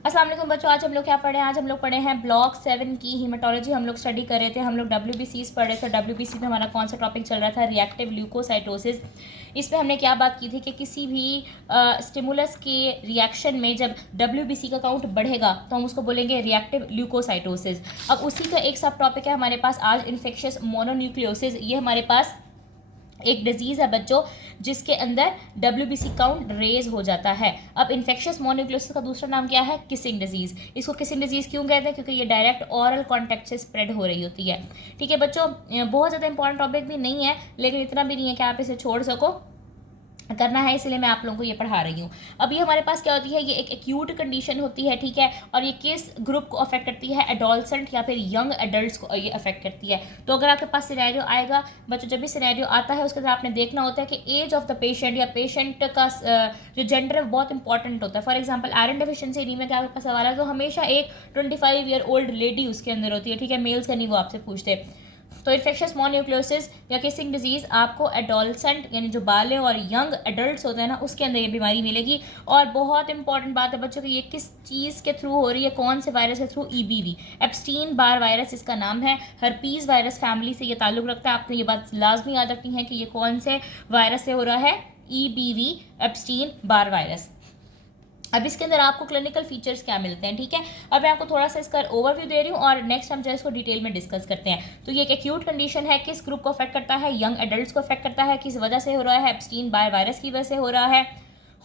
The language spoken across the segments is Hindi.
अस्सलाम वालेकुम बच्चों, आज हम लोग क्या पढ़े हैं? आज हम लोग पढ़े हैं ब्लॉक 7 की हीमेटोलॉजी हम लोग स्टडी कर रहे थे। हम लोग WBCs पढ़ रहे थे। WBC में हमारा कौन सा टॉपिक चल रहा था? Reactive leukocytosis. इसमें हमने क्या बात की थी कि किसी भी स्टिमुलस के रिएक्शन में जब WBC का काउंट बढ़ेगा तो हम उसको बोलेंगे रिएक्टिव ल्यूकोसाइटोसिस। अब उसी का एक सब टॉपिक है हमारे पास आज, इन्फेक्शियस मोनोन्यूक्लियोसिस। ये हमारे पास एक डिजीज़ है बच्चों जिसके अंदर WBC काउंट रेज हो जाता है। अब इन्फेक्शियस मोनोन्यूक्लियोसिस का दूसरा नाम क्या है? Kissing disease. इसको किसिंग डिजीज़ क्यों कहते हैं? क्योंकि ये डायरेक्ट ऑरल कॉन्टैक्ट से स्प्रेड हो रही होती है। ठीक है बच्चों, बहुत ज़्यादा इंपॉर्टेंट टॉपिक भी नहीं है, लेकिन इतना भी नहीं है कि आप इसे छोड़ सको, करना है, इसलिए मैं आप लोगों को ये पढ़ा रही हूँ। अब ये हमारे पास क्या होती है? ये एक एक्यूट कंडीशन होती है, ठीक है, और ये किस ग्रुप को अफेक्ट करती है? एडोलसेंट या फिर यंग एडल्ट्स को ये अफेक्ट करती है। तो अगर आपके पास सिनेरियो आएगा बच्चों, जब भी सिनेरियो आता है उसके अंदर आपने देखना होता है कि एज ऑफ द पेशेंट या पेशेंट का जो जेंडर है बहुत इंपॉर्टेंट होता है। For example iron deficiency anaemia का आपके पास सवाल है तो हमेशा एक 25 ईयर ओल्ड लेडी उसके अंदर होती है, ठीक है, मेल्स का नहीं, वो आपसे पूछते हैं। तो इन्फेक्शियस मोनोन्यूक्लियोसिस या किसिंग डिजीज़ आपको एडोलसेंट यानी जो बाले और यंग एडल्ट्स होते हैं ना, उसके अंदर ये बीमारी मिलेगी। और बहुत इंपॉर्टेंट बात है बच्चों कि ये किस चीज़ के थ्रू हो रही है, कौन से वायरस के through? EBV, Epstein Barr virus इसका नाम है। हर्पीज़ वायरस फैमिली से ये ताल्लुक़ रखता है। आपने ये बात लाजमी याद रखनी है कि ये कौन से वायरस से हो रहा है? EBV, Epstein Barr virus. अब इसके अंदर आपको क्लिनिकल फीचर्स क्या मिलते हैं, ठीक है। अब मैं आपको थोड़ा सा इसका ओवरव्यू दे रही हूँ और नेक्स्ट हम जो है इसको डिटेल में डिस्कस करते हैं। तो ये एक एक्यूट कंडीशन है, किस ग्रुप को अफेक्ट करता है? यंग एडल्ट्स को अफेक्ट करता है। किस वजह से हो रहा है? एप्स्टीन बार वायरस की वजह से हो रहा है।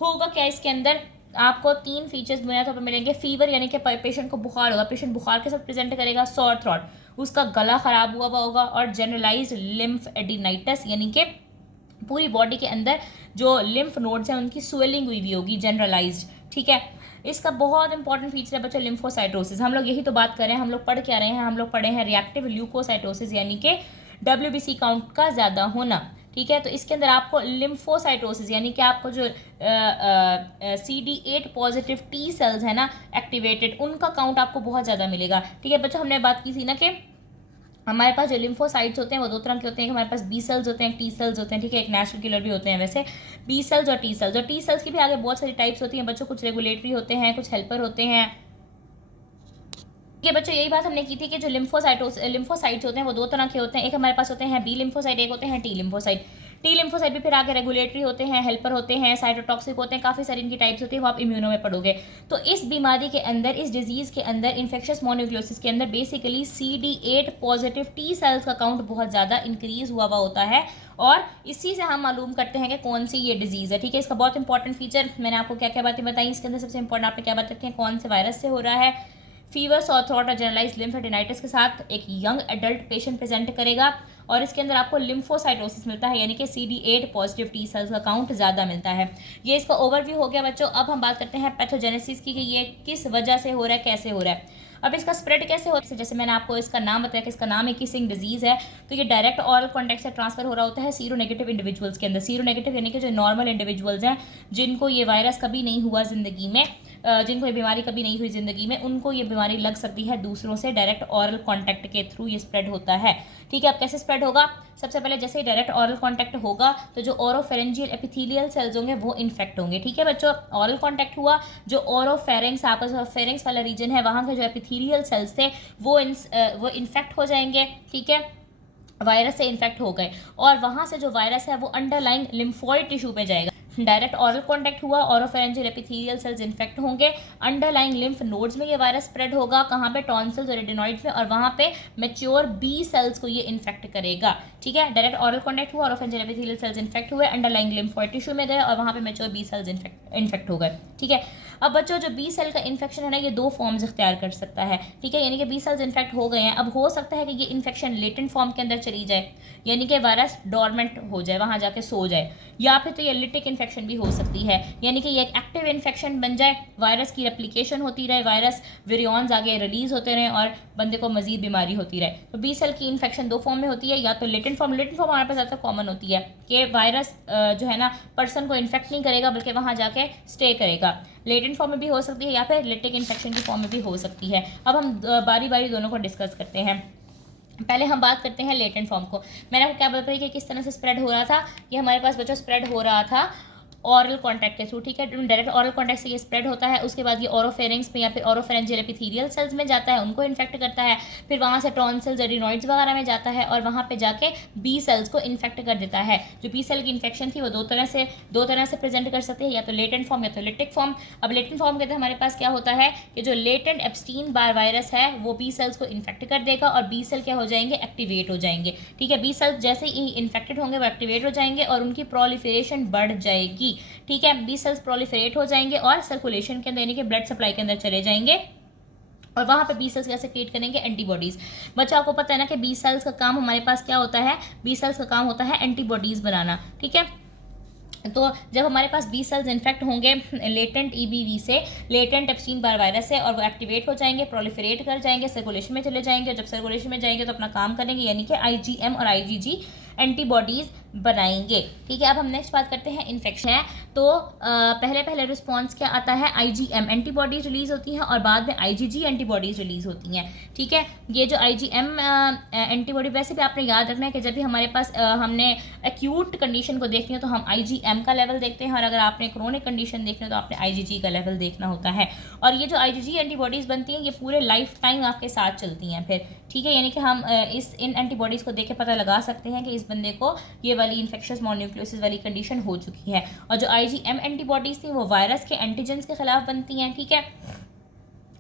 होगा क्या इसके अंदर? आपको 3 फीचर्स बुनियादी तौर पर मिलेंगे। फीवर यानी कि पेशेंट को बुखार होगा, पेशेंट बुखार के साथ प्रेजेंट करेगा। सॉर थ्रोट, उसका गला खराब हुआ होगा। और जनरलाइज लिम्फ एडिनाइटिस यानी कि पूरी बॉडी के अंदर जो लिम्फ नोड्स हैं उनकी स्वेलिंग हुई होगी, जनरलाइज्ड, ठीक है। इसका बहुत इंपॉर्टेंट फीचर है बच्चों लिम्फोसाइटोसिस। हम लोग यही तो बात कर रहे हैं, हम लोग पढ़ क्या रहे हैं? हम लोग पढ़े हैं रिएक्टिव ल्यूकोसाइटोसिस यानी कि WBC काउंट का ज़्यादा होना, ठीक है। तो इसके अंदर आपको लिम्फोसाइटोसिस यानी कि आपको जो CD8 पॉजिटिव T सेल्स है ना एक्टिवेटेड, उनका काउंट आपको बहुत ज़्यादा मिलेगा, ठीक है बच्चों। हमने बात की थी ना कि हमारे पास जो लिम्फोसाइट्स होते हैं वो 2 तरह के होते हैं। हमारे पास B सेल्स होते हैं, T सेल्स होते हैं, ठीक है। एक नेचुरल किलर भी होते हैं वैसे, B सेल्स और T सेल्स। और T सेल्स की भी आगे बहुत सारी टाइप्स होती हैं बच्चों, कुछ रेगुलेटरी होते हैं, कुछ हेल्पर होते हैं, ठीक है बच्चों। यही बात हमने की थी कि जो लिम्फोसाइट्स होते हैं वो 2 तरह के होते हैं। एक हमारे पास होते हैं B लिम्फोसाइट, एक होते हैं T लिम्फोसाइट। T लिम्फोसाइट भी फिर आगे रेगुलेटरी होते हैं, हेल्पर होते हैं, साइटोटॉक्सिक होते हैं, काफ़ी सारी इनकी टाइप्स होती है, वो आप इम्यूनो में पढ़ोगे। तो इस बीमारी के अंदर, इस डिजीज़ के अंदर, इन्फेक्शियस मोनोन्यूक्लियोसिस के अंदर basically CD8 positive T cells का काउंट बहुत ज़्यादा इंक्रीज हुआ होता है। और इसी से हम मालूम करते हैं कि कौन सी ये डिजीज़ है, ठीक है। इसका बहुत इंपॉर्टेंट फीचर मैंने आपको क्या क्या बातें बताई। इसके अंदर सबसे इंपॉर्टेंट आपने क्या बात रखी है? कौन से वायरस से हो रहा है? फीवर, सॉर थ्रोट और जनरलाइज लिम्फेडेनाइटिस के साथ एक यंग एडल्ट पेशेंट प्रेजेंट करेगा। और इसके अंदर आपको लिम्फोसाइटोसिस मिलता है यानी कि CD8 पॉजिटिव T सेल्स का काउंट ज़्यादा मिलता है। ये इसका ओवरव्यू हो गया बच्चों। अब हम बात करते हैं पैथोजेनेसिस की कि ये किस वजह से हो रहा है, कैसे हो रहा है। अब इसका स्प्रेड कैसे होता है? जैसे मैंने आपको इसका नाम बताया कि इसका नाम है किसिंग डिजीज़ है, तो ये डायरेक्ट ऑरल कॉन्टैक्ट से ट्रांसफर हो रहा होता है सीरो नेगेटिव इंडिविजुअल्स के अंदर। सीरो नेगेटिव यानी कि जो नॉर्मल इंडिविजुअल्स हैं जिनको ये वायरस कभी नहीं हुआ ज़िंदगी में, जिनको ये बीमारी कभी नहीं हुई ज़िंदगी में, उनको ये बीमारी लग सकती है दूसरों से। डायरेक्ट ऑरल कॉन्टैक्ट के थ्रू ये स्प्रेड होता है, ठीक है। अब कैसे स्प्रेड होगा? सबसे पहले जैसे ही डायरेक्ट ऑरल कॉन्टैक्ट होगा तो जो ओरोफेरेंजियल एपिथेलियल सेल्स होंगे वो इन्फेक्ट होंगे, ठीक है बच्चों। ऑरल कॉन्टैक्ट हुआ, जो ओरोफेरेंक्स, आपका जो फेरेंक्स वाला रीजन है, वहाँ के जो एपिथेलियल सेल्स थे वो इन्फेक्ट हो जाएंगे, ठीक है, वायरस से इन्फेक्ट हो गए। और वहाँ से जो वायरस है वो अंडरलाइंग लिम्फोइड टिश्यू पे जाएगा। डायरेक्ट ऑरल कॉन्टैक्ट हुआ, ओरोफेरेंजियल एपिथेलियल सेल्स इन्फेक्ट होंगे, अंडरलाइंग लिम्फ नोड्स में ये वायरस स्प्रेड होगा, कहाँ पे? टॉन्सिल्स और एडिनॉइड्स में, और वहाँ पे मैच्योर B सेल्स को ये इन्फेक्ट करेगा, ठीक है। डायरेक्ट ऑरल कॉन्टैक्ट हुआ, ओरोफेरेंजियल एपिथेलियल सेल्स इन्फेक्ट हुए, अंडरलाइंग लिम्फोइड टिश्यू में गए और वहाँ पे मैच्योर B सेल्स इन्फेक्ट हो गए, ठीक है। अब बच्चों जो B सेल का इन्फेक्शन है ना, ये 2 फॉर्म्स इख्तियार कर सकता है, ठीक है। यानी कि B सेल्स इन्फेक्ट हो गए हैं, अब हो सकता है कि ये इन्फेक्शन लेटेंट फॉर्म के अंदर चली जाए, यानी कि वायरस डोरमेंट हो जाए, वहाँ जाके सो जाए, या फिर तो ये लिटिक इन्फेक्शन भी हो सकती है, यानी कि ये एक एक्टिव इन्फेक्शन बन जाए, वायरस की रेप्लिकेशन होती रहे, वायरस विरियॉन्स आगे रिलीज होते रहें और बंदे को मजीद बीमारी होती रहे। तो B सेल की इन्फेक्शन 2 फॉर्म में होती है, या तो लेटेंट फॉर्म हमारे पास ज़्यादा कॉमन होती है कि वायरस जो है ना पर्सन को इन्फेक्ट नहीं करेगा बल्कि वहाँ जाके स्टे करेगा। लेटेंट फॉर्म में भी हो सकती है या फिर लिटिक इन्फेक्शन की फॉर्म में भी हो सकती है। अब हम बारी बारी दोनों को डिस्कस करते हैं। पहले हम बात करते हैं लेटेंट फॉर्म को। मैंने आपको क्या बताया कि किस तरह से स्प्रेड हो रहा था। ये हमारे पास बच्चों स्प्रेड हो रहा था ऑरल कॉन्टैक्ट के थ्रू, ठीक है, डायरेक्ट ऑरल कॉन्टैक्ट से ये स्प्रेड होता है। उसके बाद ये ओरोफेरिंग्स में या फिर ओरोफेरेंजियल एपिथेलियल सेल्स में जाता है, उनको इन्फेक्ट करता है। फिर वहाँ से टॉन्सिल्स, एडिनॉइड्स वगैरह में जाता है और वहाँ पे जाके बी सेल्स को इन्फेक्ट कर देता है। जो बी सेल की इन्फेक्शन थी वो दो तरह से प्रेजेंट कर सकते हैं, या तो लेटेंट फॉर्म या तो लिटिक फॉर्म। अब लेटेंट फॉर्म कहते हैं हमारे पास क्या होता है कि जो लेटेंट एप्स्टीन बार वायरस है वो बी सेल्स को इन्फेक्ट कर देगा और बी सेल क्या हो जाएंगे, एक्टिवेट हो जाएंगे, ठीक है। बी सेल्स जैसे ही इन्फेक्टेड होंगे वो एक्टिवेट हो जाएंगे और उनकी प्रोलिफरेशन बढ़ जाएगी, ठीक है। बी सेल्स प्रोलिफरेट हो जाएंगे और सर्कुलेशन के अंदर यानी कि ब्लड सप्लाई के अंदर चले जाएंगे और वहाँ पे बी सेल्स कैसे क्रिएट करेंगे, एंटीबॉडीज़। बच्चों आपको पता है ना कि बी सेल्स का काम हमारे पास क्या होता है, बी सेल्स का काम होता है एंटीबॉडीज़ बनाना, ठीक है। तो जब हमारे पास बी सेल्स इन्फेक्ट होंगे लेटेंट ईबीवी से, लेटेंट एप्स्टीन बार वायरस से, और वो एक्टिवेट हो जाएंगे, प्रोलिफरेट कर जाएंगे, सर्कुलेशन में चले जाएंगे, और जब सर्कुलेशन में जाएंगे तो अपना काम करेंगे, यानी कि आईजीएम और आईजीजी एंटीबॉडीज़ बनाएंगे, ठीक है। अब हम नेक्स्ट बात करते हैं इन्फेक्शन है। तो पहले रिस्पॉन्स क्या आता है, आईजीएम एंटीबॉडीज रिलीज होती हैं और बाद में आईजीजी एंटीबॉडीज रिलीज होती हैं, ठीक है। ये जो आईजीएम एंटीबॉडी, वैसे भी आपने याद रखना है कि जब भी हमारे पास हमने एक्यूट कंडीशन को देखनी है तो हम आईजीएम का लेवल देखते हैं, और अगर आपने क्रोनिक कंडीशन देखना है तो आपने आईजीजी का लेवल देखना होता है। और ये जो आईजीजी एंटीबॉडीज़ बनती हैं ये पूरे लाइफ टाइम आपके साथ चलती हैं फिर, ठीक है। यानी कि हम इन एंटीबॉडीज़ को देख के पता लगा सकते हैं कि इस बंदे को ये वाली इन्फेक्शियस मोनोन्यूक्लियोसिस वाली कंडीशन हो चुकी है। और जो आईजीएम एंटीबॉडीज़ थी वो वायरस के एंटीजेंस के खिलाफ बनती हैं, ठीक है,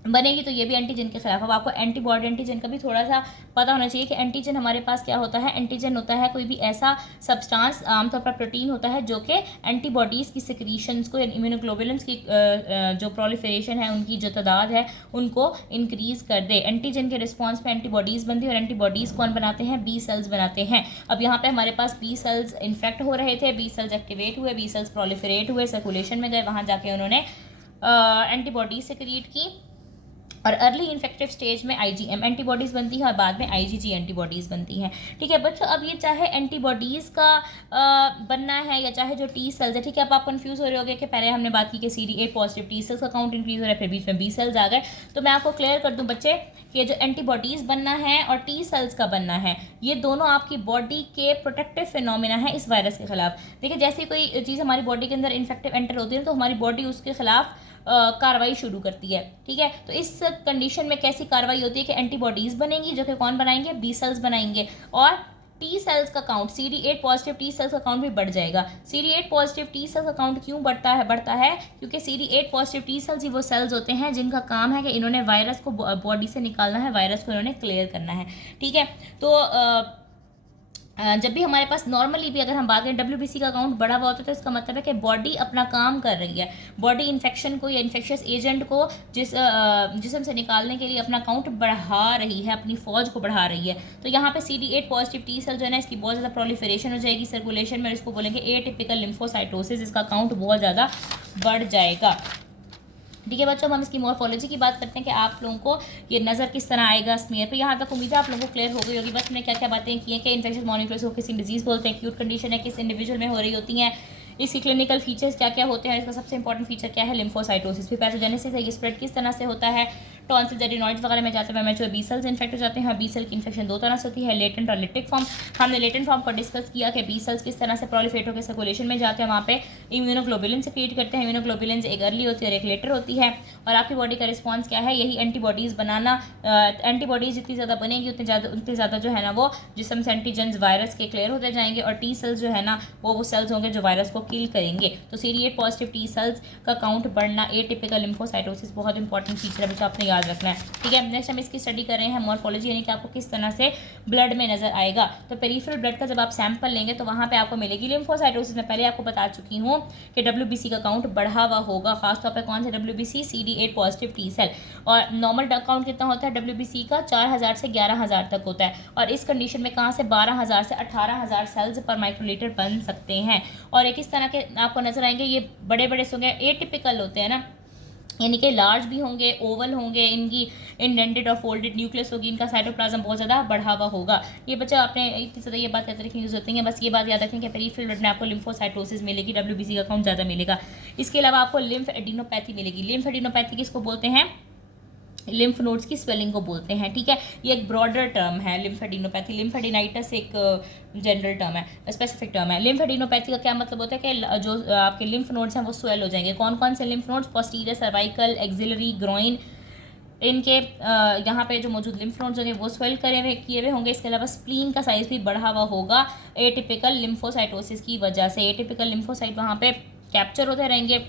बनेगी तो ये भी एंटीजन के खिलाफ। अब आपको एंटीबॉडी एंटीजन का भी थोड़ा सा पता होना चाहिए कि एंटीजन हमारे पास क्या होता है। एंटीजन होता है कोई भी ऐसा सब्सटेंस, आमतौर पर प्रोटीन होता है, जो कि एंटीबॉडीज़ की सिक्रीशंस को, इम्यूनोग्लोबुलिन्स की जो प्रोलिफरेशन है उनकी जो तादाद है उनको इंक्रीज़ कर दे। एंटीजन के रिस्पॉन्स पे एंटीबॉडीज़ बनती है और एंटीबॉडीज़ कौन बनाते हैं, बी सेल्स बनाते हैं। अब यहाँ पे हमारे पास बी सेल्स इन्फेक्ट हो रहे थे, बी सेल्स एक्टिवेट हुए, बी सेल्स प्रोलिफरेट हुए, सर्कुलेशन में गए, वहाँ जाके उन्होंने एंटीबॉडीज़ सिक्रीट की और अर्ली इन्फेक्टिव स्टेज में आईजीएम एंटीबॉडीज़ बनती हैं और बाद में आईजीजी एंटीबॉडीज़ बनती हैं, ठीक है बच्चों। अब ये चाहे एंटीबॉडीज़ का बनना है या चाहे जो टी सेल्स है, ठीक है। अब आप कंफ्यूज हो रहे होगे कि पहले हमने बात की कि CD8 पॉजिटिव टी सेल्स का काउंट इंक्रीज हो रहा है, फिर बीच में बी सेल्स आ गए। तो मैं आपको क्लियर कर दूं बच्चे कि जो एंटीबॉडीज़ बनना है और टी सेल्स का बनना है, ये दोनों आपकी बॉडी के प्रोटेक्टिव फिनोमिना है इस वायरस के खिलाफ। देखिए जैसे कोई चीज़ हमारी बॉडी के अंदर इन्फेक्टिव एंटर होती है तो हमारी बॉडी उसके खिलाफ कार्रवाई शुरू करती है, ठीक है। तो इस कंडीशन में कैसी कार्रवाई होती है कि एंटीबॉडीज़ बनेंगी, जो कि कौन बनाएंगे, बी सेल्स बनाएंगे, और टी सेल्स का count, CD8 positive T cells का काउंट भी बढ़ जाएगा। CD8 पॉजिटिव टी सेल्स का काउंट क्यों बढ़ता है क्योंकि CD8 पॉजिटिव टी सेल्स ही वो सेल्स होते हैं जिनका काम है कि इन्होंने वायरस को बॉडी से निकालना है, वायरस को इन्होंने क्लियर करना है, ठीक है। तो जब भी हमारे पास नॉर्मली भी अगर हम बात करें WBC का काउंट बढ़ा हुआ होता है तो इसका मतलब है कि बॉडी अपना काम कर रही है, बॉडी इन्फेक्शन को या इन्फेक्शियस एजेंट को जिस्म से निकालने के लिए अपना काउंट बढ़ा रही है, अपनी फौज को बढ़ा रही है। तो यहाँ पे CD8 पॉजिटिव टी सेल जो है ना, इसकी बहुत ज़्यादा प्रोलिफरेशन हो जाएगी सर्कुलेशन में, इसको बोलेंगे एटिपिकल लिम्फोसाइटोसिस, इसका काउंट बहुत ज़्यादा बढ़ जाएगा, ठीक है बच्चों। हम इसकी मॉर्फोलॉजी की बात करते हैं कि आप लोगों को ये नज़र किस तरह आएगा स्मीयर पे। यहाँ तक उम्मीद है आप लोगों को क्लियर हो गई होगी। बस मैंने क्या क्या बातें की हैं कि इन्फेक्शियस मोनोन्यूक्लियोसिस को किसी डिजीज़ बोलते हैं, एक्यूट कंडीशन है, किस इंडिविजुअल में हो रही होती हैं, इसकी क्लिनिकल फीचर्स क्या क्या होते हैं, इसका सबसे इंपॉर्टेंट फीचर क्या है, लिम्फोसाइटोसिस। फिर पैथोजेनेसिस है, ये स्प्रेड किस तरह से होता है, टॉन्सिल्स एडिनॉइड्स वगैरह में जाते हैं, मैच्योर बी सेल्स इन्फेक्ट हो जाते हैं। बी सेल की इन्फेक्शन दो तरह से होती है, लेटेंट और लिटिक फॉर्म। हमने लेटेंट फॉर्म को डिस्कस किया कि बी सेल्स किस तरह से प्रोलिफरेट होकर सर्कुलेशन में जाते हैं, वहाँ पे इम्यूनोग्लोबुलिन से क्रिएट करते हैं। इम्यूनोग्लोबुलिन एक अर्ली होती है और एक लेटर होती है, और आपकी बॉडी का रिस्पॉन्स क्या है, यही एंटीबॉडीज़ बनाना। एंटीबॉडीज़ जितनी ज़्यादा बनेगी उतनी ज़्यादा जो है ना वो जिस्म से एंटीजेंस वायरस के क्लियर होते जाएंगे, और टी सेल्स जो है ना वो सेल्स होंगे जो वायरस को किल करेंगे। तो CD8 पॉजिटिव टी सेल्स का काउंट बढ़ना, एटिपिकल लिम्फोसाइटोसिस बहुत इंपॉर्टेंट फीचर है बच्चों, आपने याद रखना है, ठीक है। नेक्स्ट हम इसकी स्टडी कर रहे हैं मॉर्फोलॉजी, यानी कि आपको किस तरह से ब्लड में नजर आएगा। तो पेरिफेरल ब्लड का जब आप सैंपल लेंगे तो वहाँ पे आपको मिलेगी लिम्फोसाइटोसिस। मैं पहले आपको बता चुकी हूँ कि WBC का काउंट बढ़ा हुआ होगा, खासतौर पर कौन से WBC, CD8 positive T cell. और नॉर्मल काउंट कितना होता है WBC का, 4000 से 11000 तक होता है, और इस कंडीशन में कहाँ से 12000 से 18000 सेल्स पर माइक्रोलीटर बन सकते हैं। और एक इस तरह के आपको नजर आएंगे, ये बड़े बड़े होंगे, एटिपिकल होते हैं ना, यानी कि लार्ज भी होंगे, ओवल होंगे, इनकी इंडेंटेड और फोल्डेड न्यूक्लियस होगी, इनका साइटोप्लाज्म बहुत ज़्यादा बढ़ा हुआ होगा। ये बच्चा आपने इतनी ज़्यादा ये बात याद रखनी यूज़ होती है, बस ये बात याद रखें कि पेरिफेरल ब्लड में आपको लिम्फोसाइटोसिस मिलेगी, WBC का काउंट ज़्यादा मिलेगा। इसके अलावा आपको लिम्फ एडिनोपैथी मिलेगी। लिम्फ एडिनोपैथी किसको बोलते हैं, लिम्फ नोड्स की स्वेलिंग को बोलते हैं, ठीक है। ये एक ब्रॉडर टर्म है लिम्फेडिनोपैथी। लिम्फेडिनाइटिस एक जनरल टर्म है, स्पेसिफिक टर्म है। लिम्फेडिनोपैथी का क्या मतलब होता है कि जो आपके लिम्फ नोड्स हैं वो स्वेल हो जाएंगे। कौन कौन से lymph nodes? Posterior cervical, axillary, groin, इनके यहाँ पे जो मौजूद लिम्फ नोड्स होंगे वो स्वेल किए हुए होंगे। इसके अलावा स्प्लीन का साइज भी बढ़ा हुआ होगा एटिपिकल लिम्फोसाइटोसिस की वजह से। एटिपिकल लिम्फोसाइट वहाँ पे कैप्चर होते रहेंगे,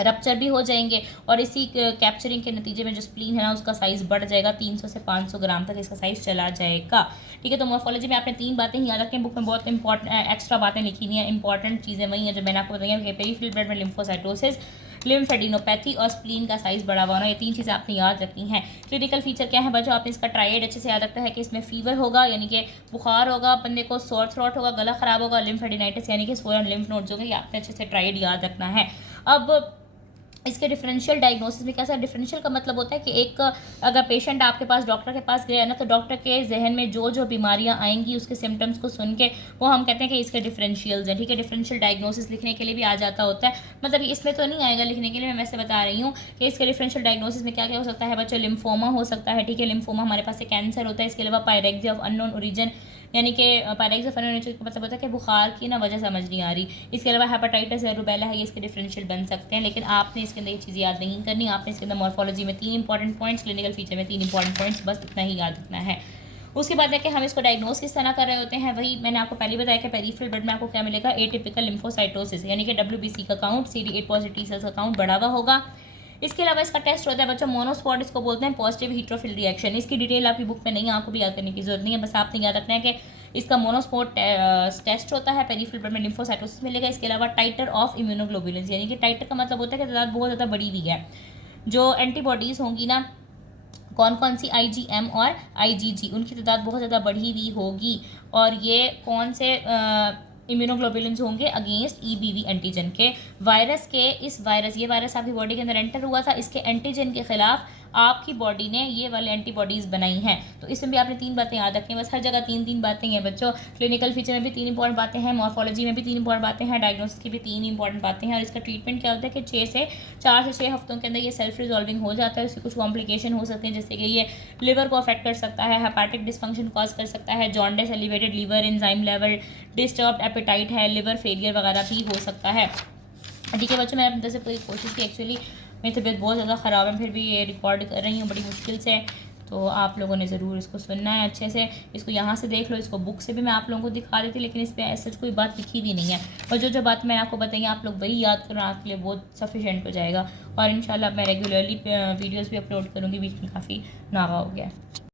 रप्चर भी हो जाएंगे, और इसी कैप्चरिंग के नतीजे में जो स्प्लीन है ना उसका साइज़ बढ़ जाएगा, 300 से 500 ग्राम तक इसका साइज़ चला जाएगा, ठीक है। तो मॉर्फोलॉजी में आपने 3 बातें ही याद रखें। बुक में बहुत इंपॉर्टेंट एक्स्ट्रा बातें लिखी नहीं है, इंपॉर्टेंट चीज़ें वही हैं जो मैंने आपको बताई कि पेरिफेरल ब्लड में लिम्फोसाइटोसिस, लिम्फेडिनोपैथी और स्प्लीन का साइज़ बढ़ा हुआ होना, ये 3 चीज़ें आपने याद रखनी है। क्लिनिकल फीचर क्या है बच्चों? आपने इसका ट्रायड अच्छे से याद रखता है कि इसमें फीवर होगा, यानी कि बुखार होगा, बंदे को सोर थ्रोट होगा, गला खराब होगा, लिम्फेडिनाइटिस यानी कि स्वोलन लिम्फ नोड्स होंगे, ये आपने अच्छे से ट्रायड याद रखना है। अब इसके डिफरेंशियल डायग्नोसिस में कैसा? डिफरेंशियल का मतलब होता है कि एक अगर पेशेंट आपके पास डॉक्टर के पास गया ना तो डॉक्टर के जहन में जो जो बीमारियां आएंगी उसके सिम्टम्स को सुन के वो हम कहते हैं कि इसके डिफरेंशियल्स हैं, ठीक है। डिफरेंशियल डायग्नोसिस लिखने के लिए भी आ जाता होता है, मतलब इसमें तो नहीं आएगा लिखने के लिए, मैं वैसे बता रही हूँ कि इसके डिफरेंशियल डायग्नोसिस में क्या क्या हो सकता है बच्चों। लिम्फोमा हो सकता है, ठीक है। लिम्फोमा हमारे पास एक कैंसर होता है। इसके अलावा पायरेक्सिया ऑफ अननोन ओरिजिन, यानी कि पायरेक्सिया ऑफ अननोन ओरिजिन का मतलब होता है कि बुखार की ना वजह समझ नहीं आ रही। इसके अलावा हेपेटाइटिस है, रूबेला है, ये इसके डिफरेंशियल बन सकते हैं, लेकिन आपने इसके अंदर ये चीज़ याद नहीं करनी। आपने इसके अंदर मॉर्फोलॉजी में 3 इंपॉर्टेंट पॉइंट्स, क्लिनिकल फीचर में 3 इंपॉर्टेंट पॉइंट्स, बस इतना ही याद रखना है। उसके बाद है कि हम इसको डायग्नोस किस तरह कर रहे होते हैं, वही मैंने आपको पहले बताया कि पेरिफेरल ब्लड में आपको क्या मिलेगा, एटिपिकल लिम्फोसाइटोसिस, यानी कि WBC का count, CD8 positive T cells का काउंट बढ़ा हुआ होगा। इसके अलावा इसका टेस्ट होता है बच्चों मोनोस्पॉट, इसको बोलते हैं पॉजिटिव हीट्रोफिल रिएक्शन। इसकी डिटेल आपकी बुक में नहीं है, आपको भी याद करने की जरूरत नहीं है, बस आपने याद रखना है कि इसका मोनोस्पॉट टेस्ट होता है, पेरिफेरल ब्लड में लिम्फोसाइटोसिस मिलेगा। इसके अलावा टाइटर ऑफ इम्यूनोग्लोबुलिन्स, यानी कि टाइटर का मतलब होता है कि तादाद बहुत ज़्यादा बड़ी हुई है। जो एंटीबॉडीज़ होंगी ना, कौन कौन सी, IgM और IgG, उनकी तादाद बहुत ज़्यादा बढ़ी हुई होगी, और ये कौन से इम्यूनोग्लोबुलिन्स होंगे अगेंस्ट EBV एंटीजन के। वायरस के ये वायरस आपकी बॉडी के अंदर एंटर हुआ था, इसके एंटीजन के खिलाफ आपकी बॉडी ने ये वाले एंटीबॉडीज़ बनाई हैं। तो इसमें भी आपने 3 बातें याद रखनी है, बस हर जगह 3 बातें हैं बच्चों। क्लिनिकल फीचर में भी 3 इंपॉर्टेंट बातें हैं, मॉर्फोलॉजी में भी 3 इंपॉर्टेंट बातें हैं, डायग्नोसिस की भी 3 इंपॉर्टेंट बातें हैं। और इसका ट्रीटमेंट क्या होता है कि 4 से 6 हफ्तों के अंदर ये सेल्फ रिजॉल्विंग हो जाता है। उससे कुछ कॉम्प्लिकेशन हो सकते हैं, जैसे कि ये लिवर को अफेक्ट कर सकता है, हेपेटिक डिसफंक्शन कॉज कर सकता है, jaundice, elevated liver enzyme level, disturbed appetite है, लिवर फेलियर वगैरह भी हो सकता है, ठीक है बच्चों। मैंने अपने से पूरी कोशिश की, एक्चुअली मेरी तबीयत बहुत ज़्यादा ख़राब है, फिर भी ये रिकॉर्ड कर रही हूँ बड़ी मुश्किल से, तो आप लोगों ने ज़रूर इसको सुनना है अच्छे से। इसको यहाँ से देख लो, इसको बुक से भी मैं आप लोगों को दिखा देती, लेकिन इस पर ऐसा कोई बात लिखी भी नहीं है, और जो जो बात मैंने आपको बताई आप लोग वही याद करो, आपके लिए बहुत सफिशेंट हो जाएगा। और इंशाल्लाह मैं रेगुलरली वीडियोज़ भी अपलोड करूँगी, बीच में काफ़ी नागा हो गया।